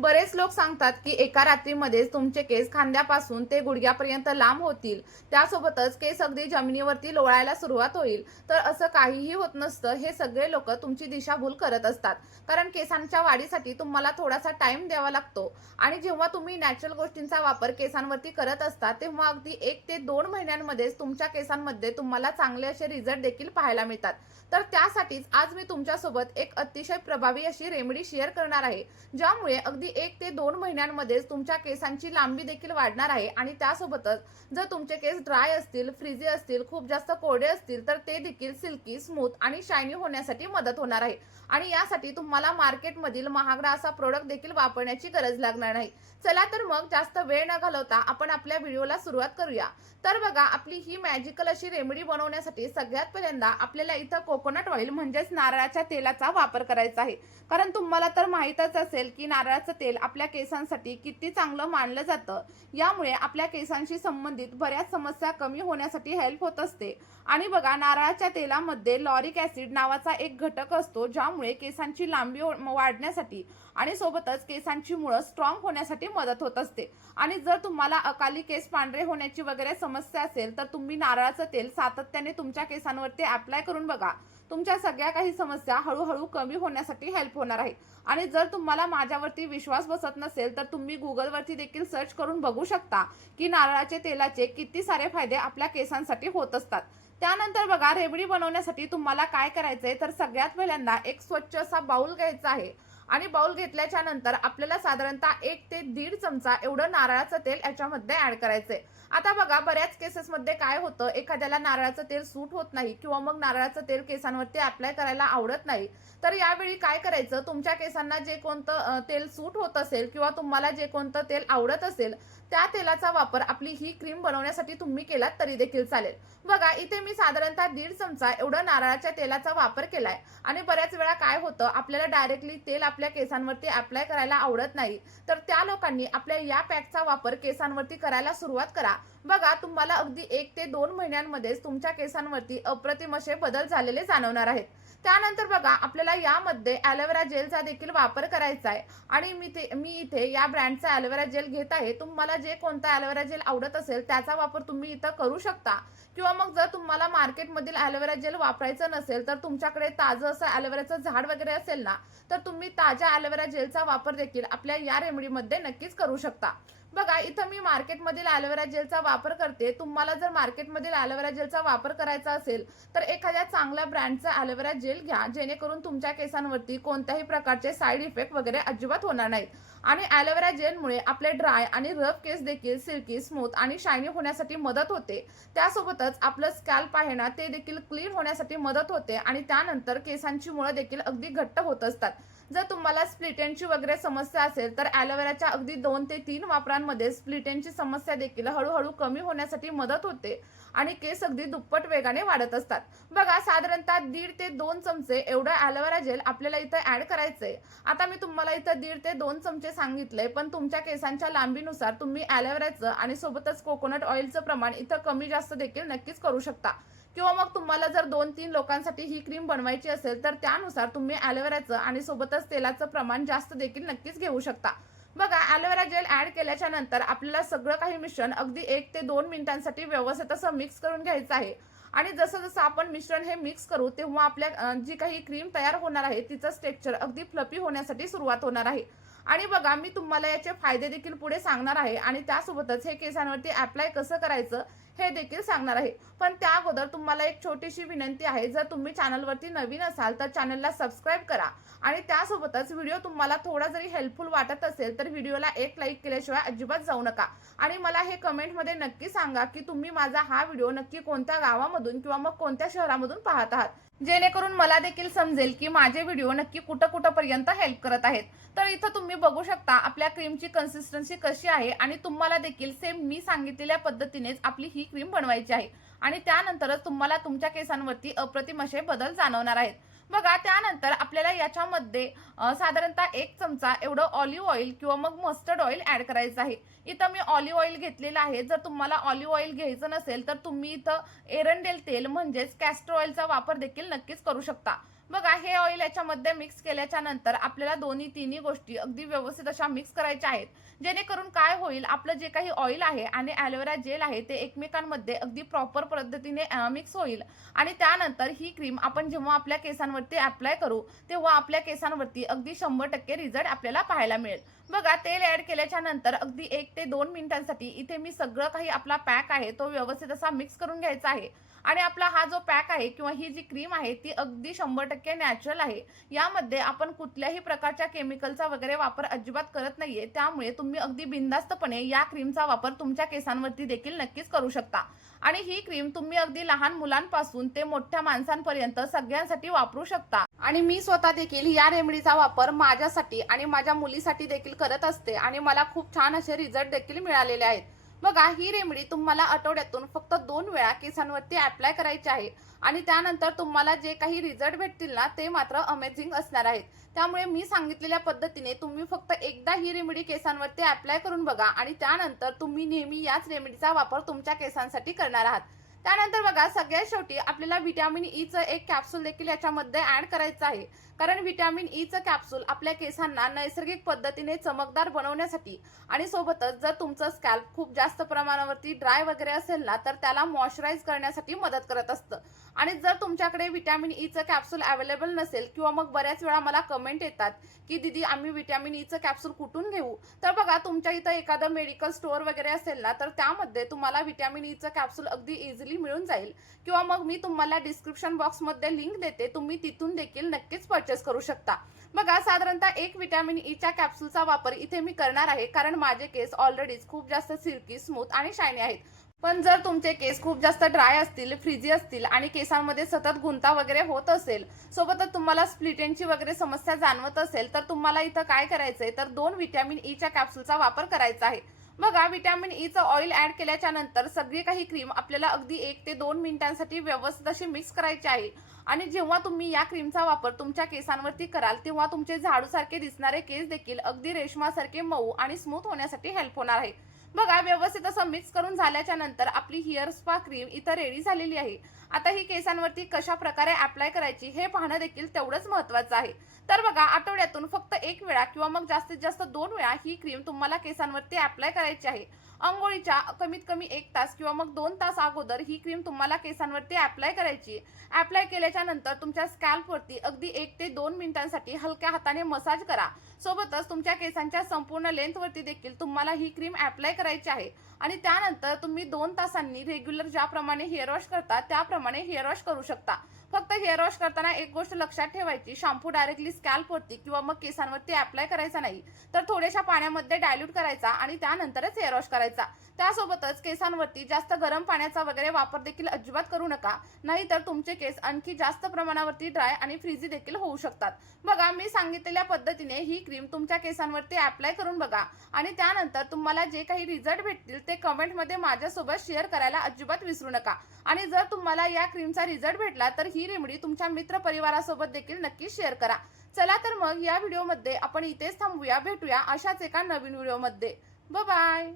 बरेच लोक सांगतात की एका रात्रीमध्येच तुमचे केस खांद्यापासून ते गुडघ्यापर्यंत लांब होतील, त्यासोबतच केस अगदी जमिनीवरती लोळायला सुरुवात होईल. तर असं काहीही होत नसतं. हे सगळे लोक तुमची दिशाभूल करत असतात. कारण केसांच्या वाढीसाठी तुम्हाला थोडासा टाइम द्यावा लागतो आणि जेव्हा तुम्ही नॅचरल गोष्टींचा वापर केसांवरती करत असता तेव्हा अगदी 1 ते 2 महिन्यांमध्येच तुमच्या केसांमध्ये तुम्हाला चांगले असे रिझल्ट देखील पाहायला मिळतात. तर त्यासाठीच आज मी तुमच्यासोबत एक अतिशय प्रभावी अशी रेमेडी शेअर करणार आहे, ज्यामुळे अगदी 1 ते 2 महिन्यांमध्येच तुमच्या केसांची लांबी देखील वाढणार आहे आणि त्यासोबतच जर तुमचे केस ड्राय असतील, फ्रिझी असतील, खूप जास्त कोरडे असतील तर ते देखील सिल्की, स्मूथ आणि शायनी होण्यासाठी मदत होणार आहे. आणि यासाठी तुम्हाला मार्केटमधील महागडा असा प्रोडक्ट देखील वापरण्याची गरज लागणार नाही. चला तर मग जास्त वेळ न घालवता आपण आपल्या व्हिडिओला सुरुवात करूया. तर बघा, आपली ही मॅजिकल अशी रेमेडी बनवण्यासाठी सगळ्यात पहिल्यांदा आपल्याला इथं कोकोनट ऑइल म्हणजेच नारळाच्या तेलाचा वापर करायचा आहे. कारण तुम्हाला तर माहीतच असेल की नारळाचं तेल आपल्या केसांसाठी किती चांगलं मानलं जातं. यामुळे आपल्या केसांशी संबंधित बऱ्याच समस्या कमी होण्यासाठी हेल्प होत असते. आणि बघा, नारळाच्या तेलामध्ये लॉरिक ऍसिड नावाचा एक घटक असतो, ज्यामुळे केसांची लांबी वाढण्यासाठी आणि सोबतच केसांची मुळं स्ट्रॉंग होण्यासाठी मदत होत असते. आणि जर तुम्हाला अकाली केस पांढरे होण्याची वगैरे समस्या असेल तर तुम्ही नारळाचं तेल सातत्याने तुमच्या केसांवरती अप्लाय करून बघा. तुमच्या सगळ्या काही समस्या हळूहळू कमी होण्यासाठी हेल्प होणार आहे. आणि जर तुम्हाला माझ्यावरती विश्वास बसत नसेल तर तुम्ही गुगलवरती देखील सर्च करून बघू शकता की नारळाचे तेलाचे किती सारे फायदे आपल्या केसांसाठी होत असतात. त्यानंतर बघा, रेमेडी बनवण्यासाठी तुम्हाला काय करायचंय तर सगळ्यात पहिल्यांदा एक स्वच्छ असा बाउल घ्यायचा आहे. आणि बाउल घेतल्याच्या नंतर आपल्याला साधारणतः 1 ते 1.5 चमचा एवढं नारळाचं तेल याच्यामध्ये ऍड करायचंय. आता बघा, बऱ्याच केसेसमध्ये काय होतं, एखाद्याला नारळाचं तेल सूट होत नाही किंवा मग नारळाचं तेल केसांवरती अप्लाय करायला आवडत नाही. तर यावेळी काय करायचं, तुमच्या केसांना जे कोणतं तेल सूट होत असेल किंवा तुम्हाला जे कोणतं तेल आवडत असेल त्या तेलाचा वापर आपली ही क्रीम बनवण्यासाठी तुम्ही केलात तरी देखील चालेल. बघा, इथे मी साधारणतः 1.5 चमचा एवढं नारळाच्या तेलाचा वापर केलाय. आणि बऱ्याच वेळा काय होतं, आपल्याला डायरेक्टली तेल आपल्या केसांवरती अप्लाय करायला आवडत नाही. तर त्या लोकांनी आपल्या या पॅकचा वापर केसांवरती करायला सुरुवात करा. बघा, तुम्हाला अगदी 1 ते 2 महिन्यांमध्येच तुमच्या केसांवरती अप्रतिम असे बदल झालेले जाणवणार आहेत. त्यानंतर बघा, आपल्याला यामध्ये ॲलोवेरा जेलचा देखील वापर करायचा आहे. आणि मी इथे या ब्रँडचा ॲलोवेरा जेल घेत आहे. तुम्हाला जे कोणता ॲलोवेरा जेल आवडत असेल त्याचा वापर तुम्ही इथं करू शकता. किंवा मग जर तुम्हाला मार्केटमधील ॲलोवेरा जेल वापरायचं नसेल तर तुमच्याकडे ताजं असं ॲलोवेराचं झाड वगैरे असेल ना, तर तुम्ही ताज्या ॲलोवेरा जेलचा वापर देखील आपल्या या रेमेडीमध्ये नक्कीच करू शकता. बघा, इथं मी मार्केटमधील ॲलोवेरा जेलचा वापर करते. तुम्हाला जर मार्केटमधील ॲलोवेरा जेलचा वापर करायचा असेल तर एखाद्या चांगल्या ब्रँडचा ॲलोवेरा जेल घ्या, जेणेकरून तुमच्या केसांवरती कोणत्याही प्रकारचे साईड इफेक्ट वगैरे अजिबात होणार नाहीत. आणि ॲलोवेरा जेलमुळे आपले ड्राय आणि रफ केस देखील सिल्की, स्मूथ आणि शायनी होण्यासाठी मदत होते. त्यासोबतच आपलं स्कॅल्प आहे ना, ते देखील क्लीन होण्यासाठी मदत होते आणि त्यानंतर केसांची मुळं देखील अगदी घट्ट होत असतात. जर तुम्हाला स्प्लिट एंडची वगैरे समस्या असेल तर ॲलोवेराच्या अगदी 2 ते 3 वापरांमध्ये स्प्लिट एंडची समस्या देखील हळूहळू कमी होण्यासाठी मदत होते आणि केस अगदी दुप्पट वेगाने वाढत असतात. बघा, साधारणतः 1.5 ते 2 चमचे एवढं ॲलोवेरा जेल आपल्याला इथं ऍड करायचंय. आता मी तुम्हाला इथं 1.5 ते 2 चमचे सांगितले, पण तुमच्या केसांच्या लांबीनुसार तुम्ही ॲलोवेराचं आणि सोबतच कोकोनट ऑइलचं प्रमाण इथं कमी जास्त देखील नक्कीच करू शकता. किंवा मग तुम्हाला जर 2-3 लोकांसाठी ही क्रीम बनवायची असेल तर त्यानुसार तुम्ही ॲलोवेराचं आणि सोबतच तेलाचं प्रमाण जास्त देखील नक्कीच घेऊ शकता. बघा, ॲलोवेरा जेल ऍड केल्याच्या नंतर आपल्याला सगळं काही मिश्रण अगदी 1 ते 2 मिनिटांसाठी व्यवस्थित असं मिक्स करून घ्यायचं आहे. आणि जसं जसं आपण मिश्रण हे मिक्स करू तेव्हा आपल्या जी काही क्रीम तयार होणार आहे तिचं स्ट्रक्चर अगदी फ्लफी होण्यासाठी सुरुवात होणार आहे. आणि बघा, मी तुम्हाला याचे फायदे देखील पुढे सांगणार आहे आणि त्यासोबतच हे केसांवरती अप्लाय कसं करायचं हे देखील सांगणार आहे. पण त्या अगोदर तुम्हाला एक छोटीशी विनंती आहे, जर तुम्ही चॅनलवरती नवीन असाल तर चॅनलला सबस्क्राईब करा. आणि त्यासोबतच व्हिडिओ तुम्हाला थोडा जरी हेल्पफुल वाटत असेल तर व्हिडिओला एक लाईक केल्याशिवाय अजिबात जाऊ नका. आणि मला हे कमेंटमध्ये नक्की सांगा की तुम्ही माझा हा व्हिडिओ नक्की कोणत्या गावामधून किंवा मग कोणत्या शहरामधून पाहत आहात, जेणेकरून मला देखील समजेल की माझे व्हिडिओ नक्की कुठपर्यंत हेल्प करत आहेत. तर इथं तुम्ही बघू शकता आपल्या क्रीमची कन्सिस्टन्सी कशी आहे आणि तुम्हाला देखील सेम मी सांगितलेल्या पद्धतीनेच आपली ही क्रीम बनवायची आहे. आणि त्यानंतरच तुम्हाला तुमच्या केसांवरती अप्रतिम असे बदल जाणवणार आहेत. बघा, त्यानंतर आपल्याला याच्यामध्ये साधारणतः 1 चमचा एवढं ऑलिव्ह ऑइल किंवा मग मस्टर्ड ऑइल ऍड करायचं आहे. इथं मी ऑलिव्ह ऑइल घेतलेलं आहे. जर तुम्हाला ऑलिव्ह ऑइल घ्यायचं नसेल तर तुम्ही इथं एरंडेल तेल म्हणजेच कॅस्टर ऑइलचा वापर देखील नक्कीच करू शकता. बघा हे ऑइल याच्यामध्ये मिक्स केल्याच्या नंतर आपल्याला दोन्ही तिन्ही गोष्टी अगदी व्यवस्थित अशा मिक्स करायच्या आहेत, जेणेकरून काय होईल, आपलं जे काही ऑइल आहे आणि ॲलोवेरा जेल आहे ते एकमेकांमध्ये अगदी प्रॉपर पद्धतीने मिक्स होईल आणि त्यानंतर ही क्रीम आपण जेव्हा आपल्या केसांवरती अप्लाय करू तेव्हा आपल्या केसांवरती अगदी 100% रिझल्ट आपल्याला पाहायला मिळेल. बघा तेल ऍड केल्याच्या नंतर अगदी 1 ते 2 मिनिटांसाठी इथे मी सगळं काही आपला पॅक आहे तो व्यवस्थित असा मिक्स करून घ्यायचा आहे आणि आपला हा जो पॅक आहे किंवा ही जी क्रीम आहे ती अगदी 100% नॅचरल आहे. यामध्ये आपण कुठल्याही प्रकारच्या केमिकलचा वगैरे वापर अजिबात करत नाहीये, त्यामुळे तुम्ही अगदी बिनधास्तपणे या क्रीमचा वापर तुमच्या केसांवरती देखील नक्कीच करू शकता आणि ही क्रीम तुम्ही अगदी लहान मुलांपासून ते मोठ्या माणसांपर्यंत सगळ्यांसाठी वापरू शकता. आणि मी स्वतः देखील या रेमेडीचा वापर माझ्यासाठी आणि माझ्या मुलीसाठी देखील करत असते आणि मला खूप छान असे रिझल्ट देखील मिळालेले आहेत. बघा ही रेमेडी तुम्हाला आठवड्यातून फक्त 2 वेळा केसांवरती अप्लाय करायची आहे आणि त्यानंतर तुम्हाला जे काही रिझल्ट भेटतील ना ते मात्र अमेझिंग असणार आहेत. त्यामुळे मी सांगितलेल्या पद्धतीने तुम्ही फक्त एकदा ही रेमेडी केसांवरती अप्लाय करून बघा आणि त्यानंतर तुम्ही नेहमी याच रेमेडीचा वापर तुमच्या केसांसाठी करणार आहात. त्यानंतर बघा सगळ्यात शेवटी आपल्याला व्हिटॅमिन ईचं एक कॅप्सूल देखील याच्यामध्ये ऍड करायचं आहे, कारण व्हिटॅमिन ईचं कॅप्सूल आपल्या केसांना नैसर्गिक पद्धतीने चमकदार बनवण्यासाठी आणि सोबतच जर तुमचं स्कॅल्प खूप जास्त प्रमाणावरती ड्राय वगैरे असेल ना तर त्याला मॉइश्चराईज करण्यासाठी मदत करत असतं. आणि जर तुमच्याकडे व्हिटॅमिन ईचं कॅप्सूल अवेलेबल नसेल किंवा मग बऱ्याच वेळा मला कमेंट येतात की दीदी आम्ही व्हिटॅमिन ईचं कॅप्सूल कुठून घेऊ, तर बघा तुमच्या इथं एखादं मेडिकल स्टोअर वगैरे असेल ना तर त्यामध्ये तुम्हाला व्हिटॅमिन ईचं कॅप्सूल अगदी इझिली मिळून जाईल किंवा मग मी तुम्हाला डिस्क्रिप्शन बॉक्समध्ये लिंक देते, तुम्ही तिथून देखील नक्कीच परचेस करू शकता. बघा साधारणतः एक व्हिटॅमिन ईच्या कॅप्सूलचा वापर इथे मी करणार आहे, कारण माझे केस ऑलरेडीच खूप जास्त सिल्की, स्मूथ आणि शायनी आहेत. पण जर तुमचे केस खूप जास्त ड्राय असतील, फ्रिजी असतील आणि केसांमध्ये सतत गुंता वगैरे होत असेल, सोबतच तुम्हाला स्प्लिट एंडची वगैरे समस्या जाणवत असेल, तर तुम्हाला इथं काय करायचंय तर 2 व्हिटॅमिन ईच्या कॅप्सूलचा वापर करायचा आहे. बघा व्हिटॅमिन ईचं ऑइल ऍड केल्याच्या नंतर सगळी काही क्रीम आपल्याला अगदी 1 ते 2 मिनिटांसाठी व्यवस्थित अशी मिक्स करायची आहे आणि जेव्हा तुम्ही या क्रीमचा वापर तुमच्या केसांवरती कराल तेव्हा तुमचे झाडूसारखे दिसणारे केस देखील अगदी रेशमासारखे मऊ आणि स्मूथ होण्यासाठी हेल्प होणार आहे. बघा व्यवस्थित असं मिक्स करून झाल्याच्या नंतर आपली हेअर स्पा क्रीम इथं रेडी झालेली आहे. आता ही केसांवरती कशा प्रकारे अप्लाय करायची हे पाहणं देखील तेवढंच महत्त्वाचं आहे. तर बघा आठवड्यातून फक्त 1 वेळा किंवा मग जास्तीत जास्त 2 वेळा ही क्रीम तुम्हाला केसांवरती अप्लाय करायची आहे. अंघोळीच्या कमीत कमी 1 तास किंवा मग 2 तास अगोदर ही क्रीम तुम्हाला केसांवरती अप्लाय करायची. अप्लाय केल्याच्या नंतर तुमच्या स्कॅल्पवरती अगदी 1 ते 2 मिनिटांसाठी हलक्या हाताने मसाज करा. सोबतच तुमच्या केसांच्या संपूर्ण लेंथवरती देखील तुम्हाला ही क्रीम अप्लाय करायची आहे आणि त्यानंतर तुम्ही 2 तासांनी रेग्युलर ज्याप्रमाणे हेअर वॉश करता त्याप्रमाणे हेअर वॉश करू शकता. फक्त हेअर वॉश करताना एक गोष्ट लक्षात ठेवायची, शॅम्पू डायरेक्टली स्कॅल्पवरती किंवा मग केसांवरती अप्लाय करायचा नाही, तर थोड्याशा पाण्यामध्ये डायल्यूट करायचा आणि त्यानंतरच हेअर वॉश करायचा. त्यासोबतच केसांवरती जास्त गरम पाण्याचा वगैरे वापर देखील अजिबात करू नका, नाहीतर तुमचे केस आणखी जास्त प्रमाणावरती ड्राय आणि फ्रिजी देखील होऊ शकतात. बघा मी सांगितलेल्या पद्धतीने ही क्रीम तुमच्या केसांवरती अप्लाय करून बघा आणि त्यानंतर तुम्हाला जे काही रिझल्ट भेटतील ते कमेंटमध्ये माझ्यासोबत शेअर करायला अजिबात विसरू नका. आणि जर तुम्हाला या क्रीमचा रिझल्ट भेटला तर ही रेमेडी तुमच्या मित्र परिवारासोबत देखील नक्की शेअर करा. चला तर मग या व्हिडिओमध्ये आपण इथेच थांबूया, भेटूया अशाच एका नवीन व्हिडिओमध्ये. Bye bye.